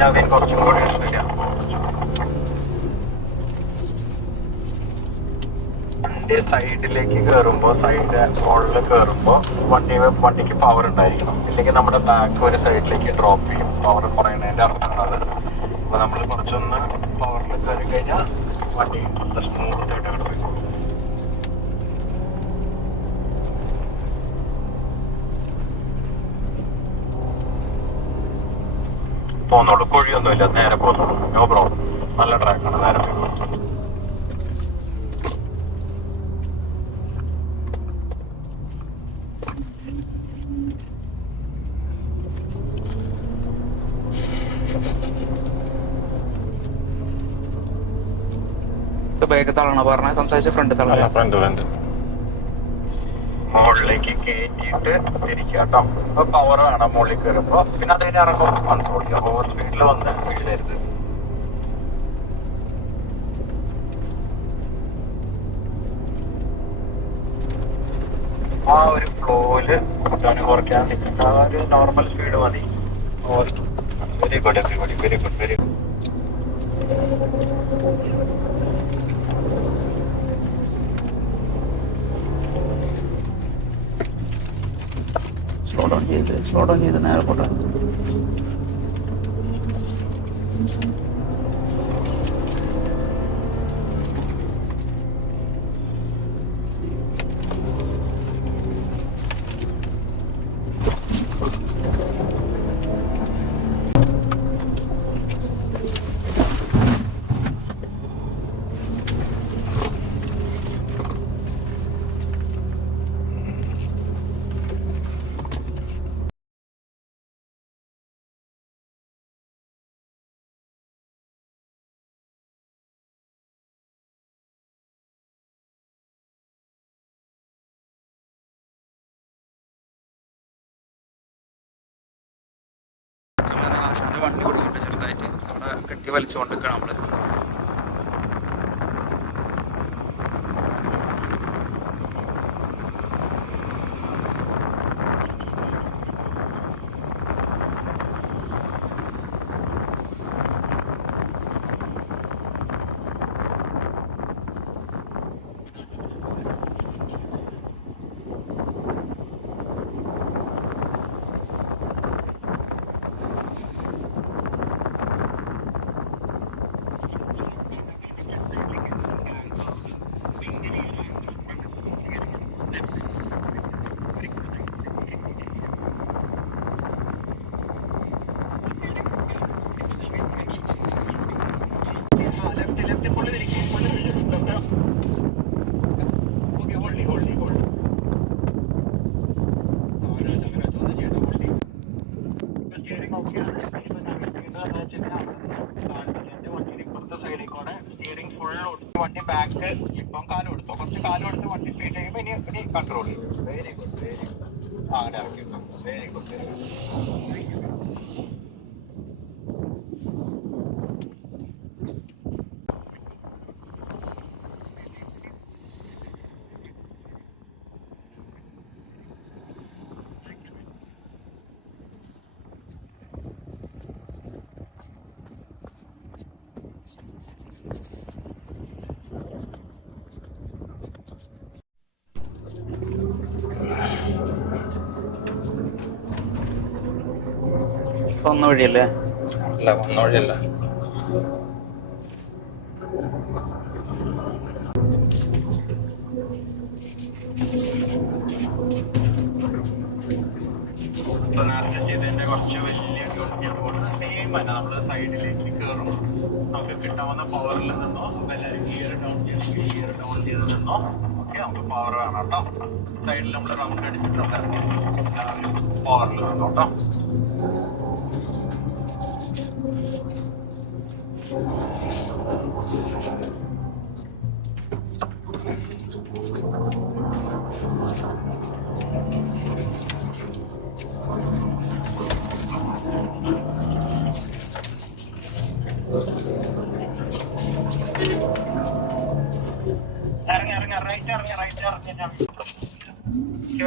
നവീൻ കുറച്ചും കൂടി ഇഷ്ടമില്ല. വണ്ടി സൈഡിലേക്ക് കയറുമ്പോൾ, സൈഡ് മുകളിൽ കയറുമ്പോൾ വണ്ടിക്ക് പവർ ഉണ്ടായിരിക്കണം. ഇല്ലെങ്കിൽ നമ്മുടെ ബാക്ക് ഒരു സൈഡിലേക്ക് ഡ്രോപ്പ് ചെയ്യും. പവർ കുറയുന്നതിൻ്റെ അർത്ഥമാണത്. അപ്പോൾ നമ്മൾ കുറച്ചൊന്ന് പവറിൽ കയറി കഴിഞ്ഞാൽ വണ്ടി സ്മൂത്തായിട്ട് അവിടെ പോയിക്കോളും. പോന്നോളൂ, കുഴിയൊന്നുമില്ല, നേരെ പോന്നോളൂ, നോ പ്രോബ്ലം. നല്ല ട്രാക്കാണ്, നേരെ പോയിക്കോളൂ. ബാക്ക് തള്ളണ പറഞ്ഞ സംസാരിച്ച ഫ്രണ്ട് തള്ളണ. ഫ്രണ്ട് മുകളിലേക്ക് കയറ്റിയിട്ട് തിരിക്കാട്ടോ. അപ്പൊ പവർ വേണം മുകളിൽ കയറുമ്പോ. പിന്നെ അതിന് ഇറങ്ങുമ്പോൾ കൺട്രോൾ ചെയ്യാം. ഓവർ സ്പീഡിൽ വന്ന് വീഴരുത്. ആ ഒരു ഫ്ലോയില് കൂട്ടാനും കുറയ്ക്കാൻ നിൽക്കേണ്ട. ആ ഒരു നോർമൽ സ്പീഡ് മതി. Very good everybody, very good, very good. Slow down ചെയ്ത് നേരെ പോട്ടെ. വണ്ടി കൊടുക്കട്ടെ, ചെറുതായിട്ട് അവിടെ കെട്ടി വലിച്ചുകൊണ്ടിരിക്കണം നമ്മള്. വണ്ടി ബാക്ക് ഇപ്പം കാലം കൊടുത്തോ, കുറച്ച് കാലം കൊടുത്ത് വണ്ടി സ്പീഡ് ചെയ്യുമ്പോൾ ഇനി കൺട്രോൾ ചെയ്യും. Very good, very good. അങ്ങനെ ഇറക്കി, വെരി ഗുഡ്, വെരി ഗുഡ്. വന്ന വഴിയല്ലേ? അല്ല, വന്ന വഴിയല്ല. കുറച്ച് വലിയ നമ്മള് സൈഡിലേക്ക് കയറും. നമുക്ക് കിട്ടാവുന്ന പവറിൽ നിന്നോ എല്ലാവരും ഗിയർ ഡൗൺ ചെയ്ത് നിന്നോ ഓക്കെ. നമുക്ക് പവർ വേണം കേട്ടോ. സൈഡിൽ നമ്മൾ റൗണ്ട് അടിച്ചിട്ടുണ്ട്, പവറിൽ നിന്നോ കേട്ടോ.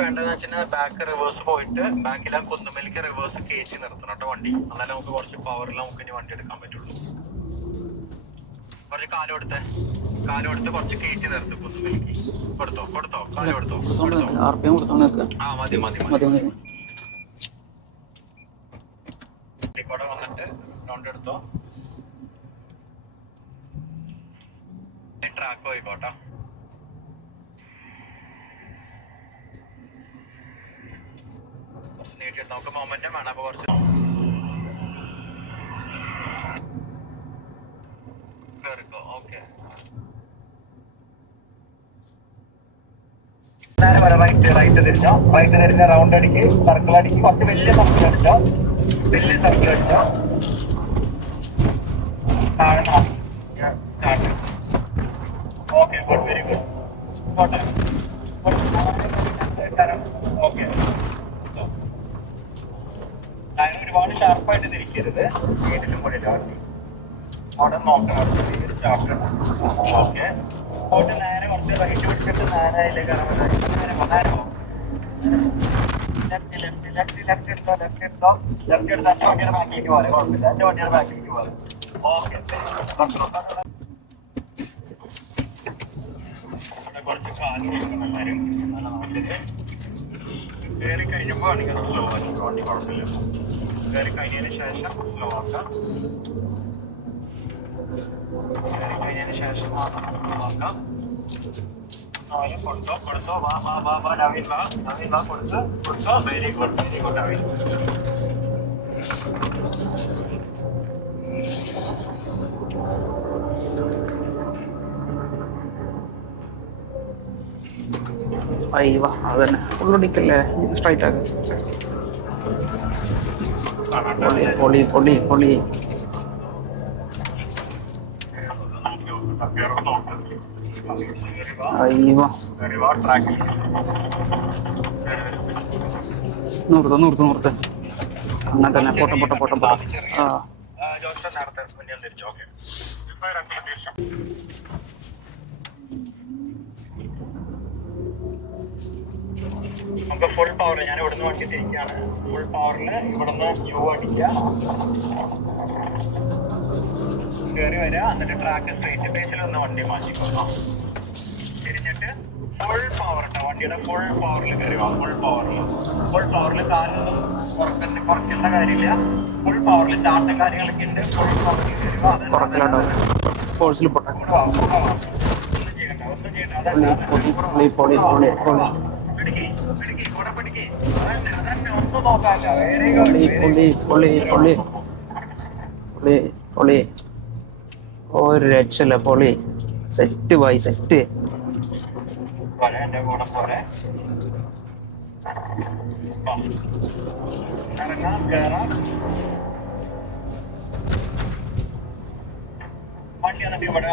വേണ്ടതെന്ന് വെച്ചാൽ ബാക്ക് റിവേഴ്സ് പോയിട്ട് ബാക്കിലെ കുന്നുമേലേക്ക് റിവേഴ്സ് കയറ്റി നിർത്തണം കേട്ടോ വണ്ടി. എന്നാലും നമുക്ക് കുറച്ച് പവറിൽ നമുക്ക് ഇനി വണ്ടി എടുക്കാൻ പറ്റുള്ളൂ. കുറച്ച് കാലം എടുത്ത് കുറച്ച് കയറ്റി നിർത്തും കുന്നുമേലേക്ക്. കൊടുത്തോ കാലം കൊടുത്തോ. ആ മതി ഇവിടെ വന്നിട്ട് റൗണ്ട് എടുത്തോ. ട്രാക്ക് പോയിക്കോട്ടോ. നമുക്ക് മൊമെന്റം വേണം. അപ്പൊ കുറച്ച് കേറിക്കോ. ഓക്കെ റൈറ്റ് തിരിഞ്ഞ റൗണ്ട് അടിക്ക്, സർക്കിൾ അടിക്ക്, കുറച്ച് വലിയ സർക്കിൾ അടിച്ചോ. Okay good, very good. Okay ഒരുപാട് ഷാർപ്പായിട്ട് തിരിക്കരുത്. വീട്ടിലും കൂടി അവിടെ നോക്കണം. ഓക്കെ പോട്ട് നേരെ കുറച്ച് റൈറ്റ് വിട്ടിട്ട് നേരെ അതിലേക്ക് ലെഫ്റ്റ് എടുത്തോ. എന്റെ വണ്ടിയുടെ ബാക്കിലേക്ക് പോലെ കുഴപ്പമില്ല. എന്റെ വണ്ടിയുടെ ബാക്കിലേക്ക് പോലെ. ഓക്കെ കുറച്ച് കാലം എല്ലാവരും കയറി കഴിഞ്ഞപ്പോൾ ആണെങ്കിൽ സ്ലോ ആക്കി വണ്ടി കുഴപ്പമില്ല. കയറി കഴിഞ്ഞതിന് ശേഷം സ്ലോ ആക്കാം. കൊടുത്തോ. വാ നവീൻ വാ കൊടുത്തോ. Very good Naveen. അയ്യോ അതന്നെ ഉള്ളൊടിക്കല്ലേ, സ്ട്രൈറ്റ് ആക്കി. പൊളി അയ്യോ നൂർത്ത് അങ്ങനെ തന്നെ പൊട്ടം. ആ നമുക്ക് ഫുൾ പവർ, ഞാൻ ഇവിടുന്ന് വണ്ടി തിരിക്കുകയാണ്. ഫുൾ പവറിൽ ഇവിടുന്ന് യു അടിക്കുക, കയറി വരിക. എന്നിട്ട് ട്രാക്ക് സ്ട്രേറ്റ് ബേസിൽ ഒന്ന് വണ്ടി മാറ്റിക്കോളൂ. തിരിഞ്ഞിട്ട് ഫുൾ പവർ ഉണ്ടോ വണ്ടിയുടെ ഫുൾ പവറിൽ കയറി പോകാം. ഫുൾ പവറിൽ കാലൊന്നും കുറയ്ക്കേണ്ട കാര്യമില്ല. ഫുൾ പവറിൽ ചാട്ടം കാര്യങ്ങളൊക്കെ ഉണ്ട്. ഫുൾ പവറിൽ കയറി ഒരു രക്ഷല്ല. പൊളി സെറ്റ് പോയി സെറ്റ്. എന്റെ കൂടെ പോലെ ഇറങ്ങാം, കയറാം. വണ്ടി എന്നിട്ട് ഇവിടെ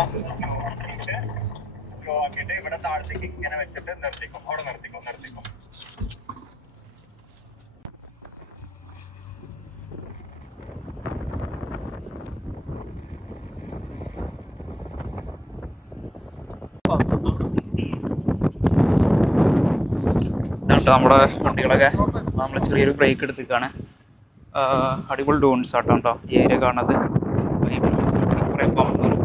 സ്ലോ ആക്കിയിട്ട് ഇവിടെ താഴത്തേക്ക് ഇങ്ങനെ വെച്ചിട്ട് നിർത്തിക്കും. അവിടെ നിർത്തിക്കും. നമ്മുടെ വണ്ടികളൊക്കെ നമ്മൾ ചെറിയൊരു ബ്രേക്ക് എടുത്തേക്കാണ്. അടിപൊളി ഡൂൺസ് ആട്ടോ കേട്ടോ ഈ ഏരിയ കാണുന്നത്. കുറേ പമ്പറും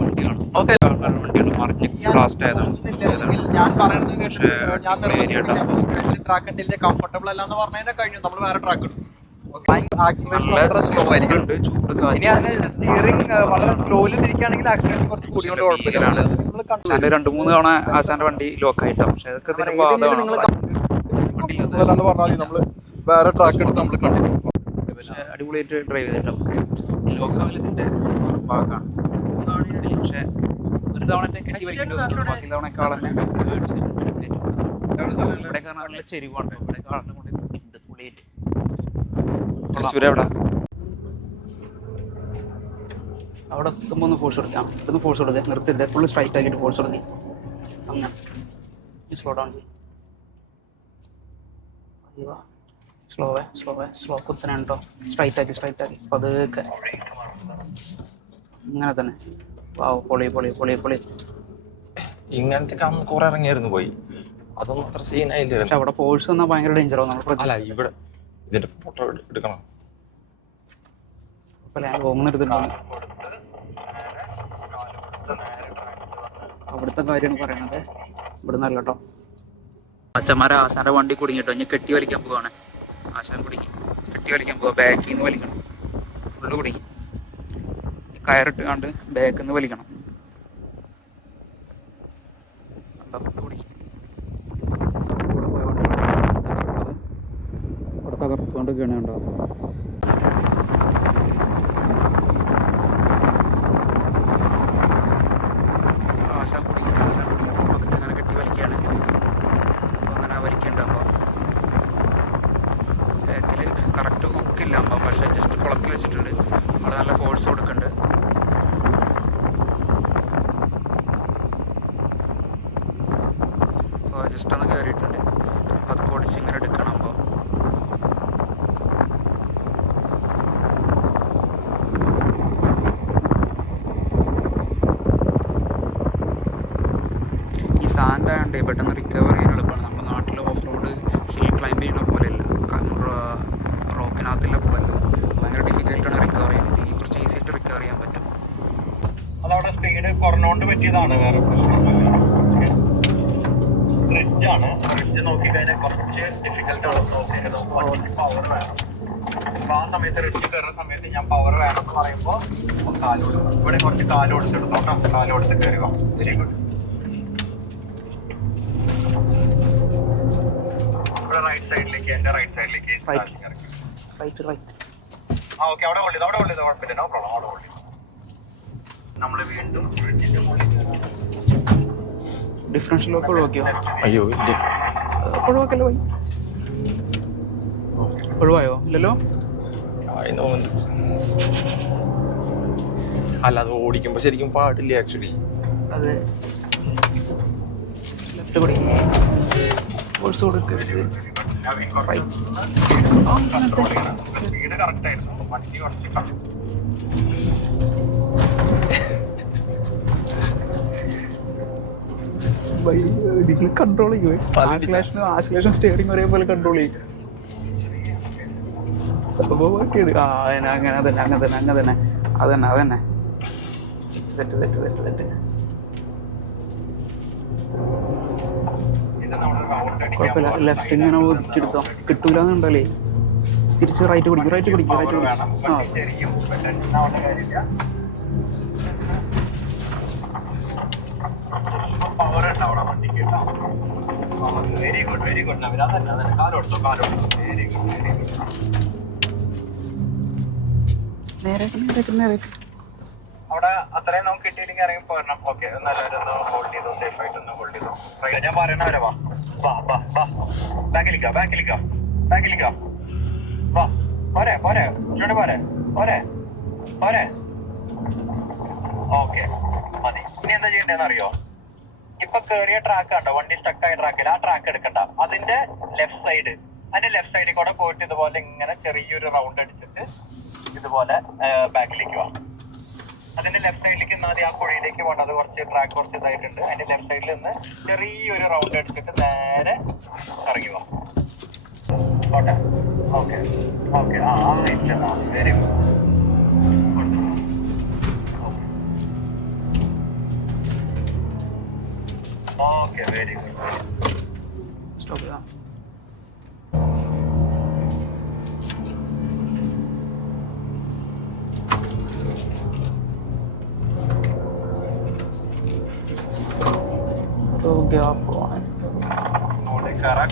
വണ്ടിയാണ്. വണ്ടിയാണ് മറിഞ്ഞ് ബ്ലാസ്റ്റ് ആയതാണ്. കംഫർട്ടബിൾ അല്ലാന്ന് പറഞ്ഞാൽ കഴിഞ്ഞു. നമ്മൾ വേറെ ട്രാക്ക് എടുക്കും. സ്റ്റിയറിംഗ് വളരെ സ്ലോയിൽ തിരിക്കുകയാണെങ്കിൽ ആക്സിലേഷൻ കുറച്ച് കൂടിയോണ്ട് കുഴപ്പമില്ല. 2-3 തവണ ആശാന്റെ വണ്ടി ലോക്കായിട്ടോ. പക്ഷെ അതൊക്കെ നമ്മള് വേറെ ട്രാക്ക് എടുത്ത് നമ്മൾ കണ്ടിന്യൂ. പക്ഷെ അടിപൊളിയായിട്ട് ഡ്രൈവ് ചെയ്തിട്ടോ. ലോക്കാവിൽ ഇതിന്റെ ഭാഗമാണ്. പക്ഷെ ഒരു തവണ ബാക്കി തവണക്കാൾ തന്നെ ഇവിടെ നല്ല ചെരിവാണ്. ഇവിടെ കാണുന്ന കൊണ്ട് പുളിയിട്ട് അവിടെ എത്തുമ്പോൾ ഒന്ന് ഫോഴ്സ് കൊടുക്കാം. ഇതൊന്ന് ഫോഴ്സ് കൊടുക്കുക, നിർത്തില്ല. ഫുള്ള് സ്ട്രൈറ്റ് ആക്കിയിട്ട് ഫോഴ്സ് കൊടുക്കി. അങ്ങനെ സ്ലോ ഡൗൺ ചെയ്യും. സ്ലോ കുത്തനെ ഉണ്ടോ. സ്ട്രൈറ്റ് ആക്കി പതുക്കെ അങ്ങനെ തന്നെ. വാവ് പൊളി. ഇങ്ങനത്തെ കുറെ ഇറങ്ങിയായിരുന്നു പോയി. അതൊന്നും അത്ര സീനായില്ല. പക്ഷെ അവിടെ ഫോഴ്സ് വന്നാൽ ഭയങ്കര ഡേഞ്ചറാവും. നമ്മൾ അല്ല ഇവിടെ ഇതിന്റെ ഫോട്ടോ എടുക്കണം. ലോങ് എടുത്തിട്ടുണ്ടോ അവിടുത്തെ കാര്യമാണ് പറയണത്. ഇവിടെ നല്ല കേട്ടോ. അച്ഛന്മാരെ ആശാന്റെ വണ്ടി കുടുങ്ങിട്ടോ. ഇനി കെട്ടി വലിക്കാൻ പോവാണ്. ആശാൻ കുടുങ്ങി, കെട്ടി വലിക്കാൻ പോവാ. ബാക്കിൽ നിന്ന് വലിക്കണം. ഫുള്ള് കുടുങ്ങി. കയറിട്ട് കണ്ട് ബാക്കിൽ നിന്ന് വലിക്കണം. ഫുള്ള് കുടുങ്ങി. കൂടെ പോയ വണ്ടി അവിടെ തകർത്തുകൊണ്ടൊക്കെയാണ് കേട്ടോ. ആശാൻ കുടുങ്ങി പതുക്കെ അങ്ങനെ കെട്ടി വലിക്കുകയാണ്. അങ്ങനെ വലിക്കണ്ടാകുമ്പോൾ ബാക്കിൽ കറക്റ്റ് ഹുക്കില്ല ആകുമ്പോൾ, പക്ഷേ ജസ്റ്റ് കുളത്തിൽ വെച്ചിട്ടുണ്ട്. അവിടെ നല്ല ഫോഴ്സ് കൊടുക്കുന്നുണ്ട്. അപ്പോൾ ജസ്റ്റ് ഒന്ന് കയറിയിട്ടുണ്ട്. അത് പൊടിച്ച് ഇങ്ങനെ എടുക്കണം. അപ്പോൾ ഈ സാൻഡ് ആയതുകൊണ്ട് പെട്ടെന്ന് റിക്കവർ ചെയ്യാൻ എളുപ്പമാണ്. നമ്മുടെ നാട്ടിൽ ഓഫ് റോഡ് ഹിൽ ക്ലൈംബ് ചെയ്യുന്ന പോലെയല്ല, റോക്കിനകത്തുള്ള പോലെ ഭയങ്കര ഡിഫിക്കൽട്ടാണ് റിക്കവർ ചെയ്യുന്നത്. ഈ കുറച്ച് ഈസി ആയിട്ട് റിക്കവർ ചെയ്യാൻ പറ്റും. അതവിടെ സ്പീഡ് കുറഞ്ഞുകൊണ്ട് പറ്റിയതാണ്, വേറെ ബ്രിഡ്ജാണ്. ബ്രിഡ്ജ് നോക്കിക്കഴിഞ്ഞാൽ കുറച്ച് ഡിഫിക്കൽട്ടാണ് നോക്കിയത്. പവർ വേണം. അപ്പോൾ ആ സമയത്ത് റിഡ്ജ് കയറുന്ന സമയത്ത് ഞാൻ പവർ വേണമെന്ന് പറയുമ്പോൾ കാല് കൊടുക്കും. ഇവിടെ കുറച്ച് കാല് കൊടുത്തിടുന്നോട്ടോ. കാല് കൊടുത്ത് കയറുക. Very good. ഇവിടെ റൈറ്റ് സൈഡിലേക്ക്, എൻ്റെ റൈറ്റ് സൈഡിലേക്ക് ആ ഓക്കെ. അവിടെ ഹോൾഡ് ചെയ്തു, അവിടെ ഹോൾഡ് ചെയ്തു, കുഴപ്പമില്ല. No problem. അവിടെ ഹോൾഡ് ചെയ്തു. നമ്മൾ വീണ്ടും ബ്രിഡ്ജിൻ്റെ മുകളിൽ ഡിഫറൻഷ്യൽ ലോക്ക് ഒഴിവാക്കിയോ? അയ്യോ ഇല്ല, ഒഴിവാക്കല്ലോ പോയി. ഒഴിവായോ? ഇല്ലല്ലോ. തോന്നുന്നുണ്ട്. അല്ല അത് ഓടിക്കുമ്പോൾ ശരിക്കും പാടില്ല ആക്ച്വലി. അതെ, ലെഫ്റ്റ് കൂടി ഫോഴ്സ് കൊടുക്കരുത്. സ്പീഡ് കറക്റ്റ് ആയിരുന്നു. വണ്ടി കുറച്ച് നിങ്ങൾ കൺട്രോൾ ചെയ്യുവേ. ആശ്ലേഷൻ സ്റ്റിയറിംഗ് ഒരേപോലെ കൺട്രോൾ ചെയ്യും. അങ്ങനെ തന്നെ സെറ്റ് കുഴപ്പമില്ല. ലെഫ്റ്റ് ഇങ്ങനെ ഒതുക്കിയെടുത്തോ. കിട്ടൂലെന്നുണ്ടല്ലേ. തിരിച്ച് റൈറ്റ് കുടിക്കും. ആ പവർ ഉണ്ടാവണം വണ്ടിക്ക് കേട്ടോ. Very good, very good. അതന്നെ കാലോടുത്തു. Very good, very good. നേരെ അവിടെ അത്രയും നമുക്ക് കിട്ടിയില്ലെങ്കിൽ ഇറങ്ങി പോരണം. ഓക്കെ, നല്ലൊരു ഹോൾഡ് ചെയ്തു, സേഫ് ആയിട്ടൊന്ന് ഹോൾഡ് ചെയ്തു. ഞാൻ പറയണവരെ വാ. ബാക്കിലിക്കാം. വാ, പോരെ. ഇങ്ങോട്ട് പോരെ. ഓക്കെ, മതി. ഇനി എന്താ ചെയ്യണ്ടേന്ന് അറിയോ? ഇപ്പൊ കേറിയ ട്രാക്ക് കണ്ടോ, വണ്ടി സ്റ്റക്കായ ട്രാക്കിൽ. ആ ട്രാക്ക് എടുക്കണ്ട. അതിന്റെ ലെഫ്റ്റ് സൈഡിൽ കൂടെ പോയിട്ട് ഇതുപോലെ ഇങ്ങനെ ചെറിയൊരു റൗണ്ട് അടിച്ചിട്ട് ഇതുപോലെ ബാക്കിലേക്ക് വാ. അതിന്റെ ലെഫ്റ്റ് സൈഡിലേക്ക് ഇന്ന് ആദ്യം ആ കുഴിയിലേക്ക് പോകണം. അത് കുറച്ച് ട്രാക്ക് കുറച്ച് ഇതായിട്ടുണ്ട്. അതിന്റെ ലെഫ്റ്റ് സൈഡിൽ നിന്ന് ചെറിയൊരു റൗണ്ട് അടിച്ചിട്ട് നേരെ ഇറങ്ങി വാ. Okay. Very good. Okay, very good. Stop ചെയ്യാം.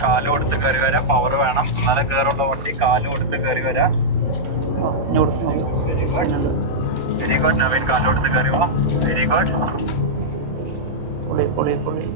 കാല് കൊടുത്ത് കയറി വരാം. പവർ വേണം, എന്നാലും കയറുള്ള വണ്ടി. കാല് കൊടുത്ത് കയറി വരാം. Very good Naveen. കാല് കൊടുത്ത് കയറി വാ. Very good. പൊളി.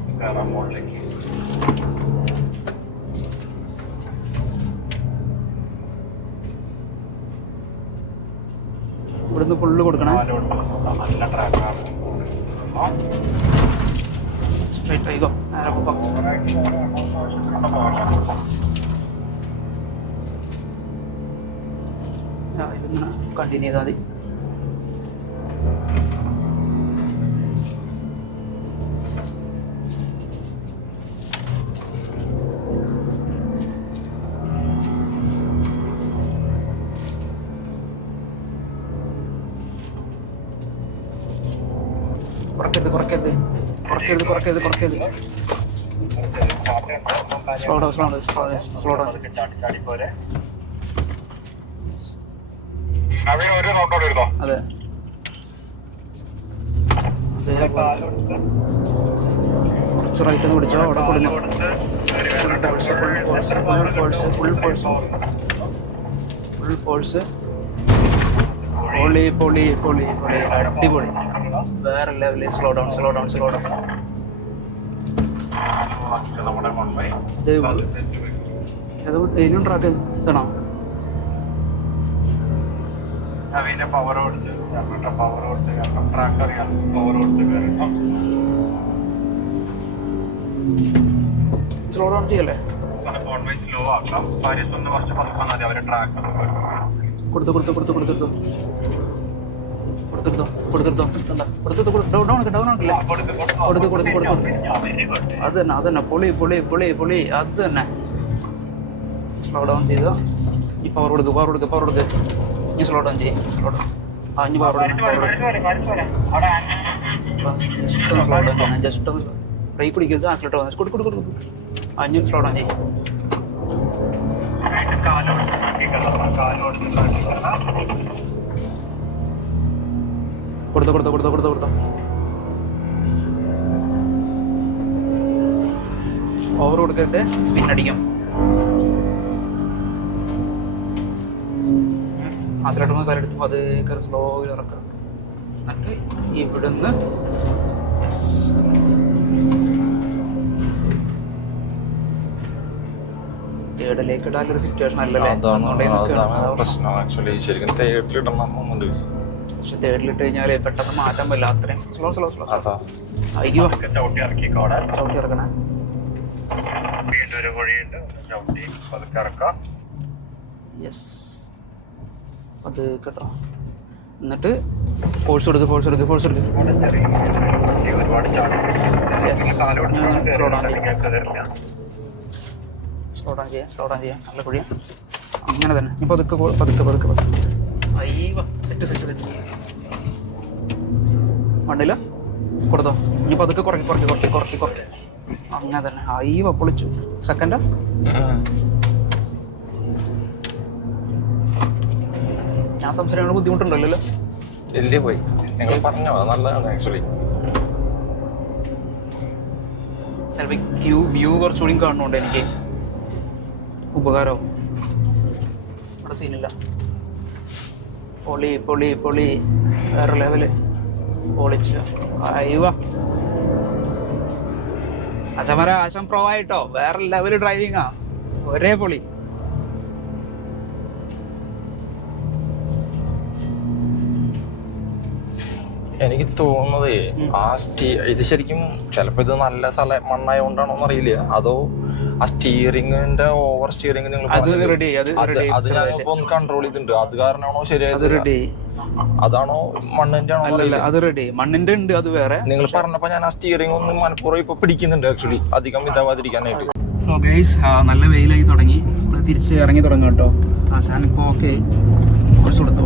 നമുക്ക് കയറാം മുകളിലേക്ക്. ഇവിടുന്ന് ഫുള്ള് കൊടുക്കണേ. നല്ല ട്രാക്കാണ്. സ്ട്രൈറ്റ് ആയിക്കോ, നേരെ പോകാം. ഇതിങ്ങനെ കണ്ടിന്യൂ ചെയ്താൽ മതി. കുറയ്ക്കരുത്. Slow down. ചാടി പോരെ. ഒരു റൗണ്ടോടെ എടുത്തോ. അതെ കുറച്ച് റൈറ്റ് ഒന്ന് പിടിച്ചോ. അവിടെ കൊടുക്കും. Full force. പൊളി അടിപൊളി. വേറെ ലെവലിൽ. Slow down. ഇനിയും ട്രാക്ക് എത്തണം. പവർ കൊടുത്ത് ട്രാക്ക് അറിയാം. പവർ കൊടുത്ത് കയറിക്കാം. സ്ലോ ഡൗൺ ചെയ്യല്ലേ? സ്ലോ ആക്കാം. കാര്യത്തിൽ ഒന്ന് കുറച്ച് പതുക്കാൻ മതി. അവരെ ട്രാക്ക് കൊടുത്തു. അത് തന്നെ പൊളി. അത് തന്നെ. സ്ലോ ഡൗൺ ചെയ്തോ. ഈ പവർ കൊടുക്ക്. ഇനി സ്ലോ ഡൗൺ ചെയ്യും. ഇനി പവർ ജസ്റ്റ് ഒന്ന് ബ്രേക്ക് പിടിക്കരുത്. ആക്സിലേറ്റർ വന്നു കൊടുക്കും. ഇനി സ്ലോ ഡൗൺ ചെയ്യും. കൊടുത്തോ. ഓവർ കൊടുക്കരുത്. സ്പിൻ അടിക്കും. ആക്സിലേറ്റർ ഒന്ന് കാലെടുത്ത് പതുക്കെ സ്ലോയിൽ ഇറക്കാം. എന്നിട്ട് ഇവിടുന്ന് തേർഡിലേക്ക് ഇടാനൊരു സിറ്റുവേഷൻ അല്ലല്ലേ. പക്ഷെ തേർഡിലിട്ട് കഴിഞ്ഞാൽ പെട്ടെന്ന് മാറ്റാൻ പറ്റില്ല. അത്രയും സ്ലോ ചവിട്ടി ഇറക്കണേ. യെസ് അത് കേട്ടോ. എന്നിട്ട് ഫോഴ്സ് കൊടുക്ക്. സ്ലോ ഡൗൺ ചെയ്യാം. നല്ല കുഴിയാം. അങ്ങനെ തന്നെ. ഇനി പതുക്കെ. സെറ്റ് മണ്ണില്ല കൊടുത്തോ. ഇനി പതുക്കെ കുറയ്ക്ക്. അങ്ങനെ തന്നെ. പൊളിച്ചു. സെക്കൻഡാ ഞാൻ സംസാരിക്കാൻ ബുദ്ധിമുട്ടുണ്ടല്ലോ. പോയി നിങ്ങൾ പറഞ്ഞോ നല്ലതാണ് ആക്ച്വലി. ചിലപ്പോൾ വ്യൂ കുറച്ചുകൂടി കാണുന്നുണ്ട് എനിക്ക് ഉപകാരവും. ഇവിടെ സീനില്ല. പൊളി വേറെ ലെവല്. പൊളിച്ചു. ആശം പ്രോ ആയിട്ടോ. വേറെ ലെവല് ഡ്രൈവിങ്ങാ. ഒരേ പൊളി. എനിക്ക് തോന്നുന്നത് ഇത് ശരിക്കും ചിലപ്പോ ഇത് നല്ല മണ്ണായോണ്ടാണോ എന്നറിയില്ല. അതോ ആ സ്റ്റിയറിംഗിന്റെ ഓവർ സ്റ്റിയറിംഗ് നിങ്ങൾ അത് ഞാനിപ്പോ ഒന്ന് കൺട്രോൾ ചെയ്തിട്ടുണ്ട്. അത് കാരണമാണോ ശരിയായത്? അതാണോ മണ്ണിന്റെ ആണോ? അത് റെഡി. മണ്ണിന്റെ ഉണ്ട്. അത് വേറെ. നിങ്ങൾ പറഞ്ഞപ്പോ ഞാൻ ആ സ്റ്റിയറിംഗ് ഒന്ന് മനഃപൂർവ്വം ഇപ്പൊ പിടിക്കുന്നുണ്ട് ആക്ച്വലി, അധികം ഇതാവാതിരിക്കാനായിട്ട്. നല്ല വെയിലായി തുടങ്ങി. തിരിച്ച് ഇറങ്ങി തുടങ്ങും കേട്ടോ. ആശാനിപ്പോ ഓക്കെ. ഫോഴ്സ് കൊടുത്ത്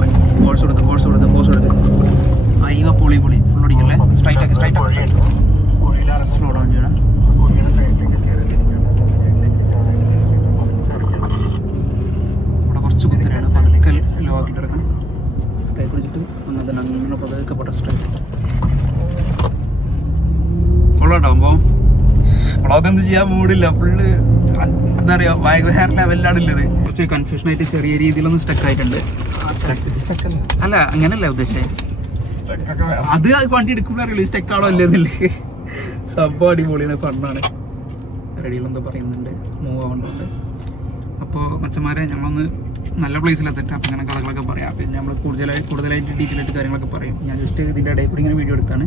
പൊളി ഫുൾ ഓടിക്കല്ലേ. സ്ട്രൈറ്റ് ആക്കി സ്ലോ ഡൗൺ ചെയ്യണം. ഇവിടെ കുറച്ച് കുത്തനെയാണ്. പതുക്കെ ലോ ആക്കിയിട്ട് ഇറക്കണം. ബ്രേക്ക് പിടിച്ചിട്ട് അങ്ങനെ പതുക്കെ പോട്ടെ. സ്ട്രൈറ്റ് കൊള്ളാട്ടാകുമ്പോൾ വ്ളോഗൊന്നും ചെയ്യാൻ മൂടില്ല. ഫുള്ള് എന്താ പറയുക, വേറെ ലെവലിലാണുള്ളത്. കുറച്ച് കൺഫ്യൂഷനായിട്ട് ചെറിയ രീതിയിലൊന്നും സ്റ്റക്ക് ആയിട്ടുണ്ട്. അല്ല അങ്ങനെയല്ല ഉദ്ദേശിച്ചത്. അത് വണ്ടി എടുക്കുമ്പോൾ അറിയില്ല സ്റ്റെക്കാണോ അല്ലേന്നില്ലേ. സംഭവം അടിപൊളിയാണ്, ഫണ്ണാണ്. റെഡിയിലെന്തോ പറയുന്നുണ്ട്, മൂവ് ആവുന്നുണ്ട്. അപ്പോൾ മച്ചന്മാരെ ഞങ്ങളൊന്ന് നല്ല പ്ലേസിലെത്തിട്ട് അപ്പോൾ ഇങ്ങനെ കഥകളൊക്കെ പറയാം. പിന്നെ നമ്മൾ കൂടുതലായിട്ട് ഡീറ്റെയിൽ ആയിട്ട് കാര്യങ്ങളൊക്കെ പറയും. ഞാൻ ജസ്റ്റ് ഇതിൻ്റെ ഇടയിൽ കൂടി ഇങ്ങനെ വീഡിയോ എടുത്താണ്.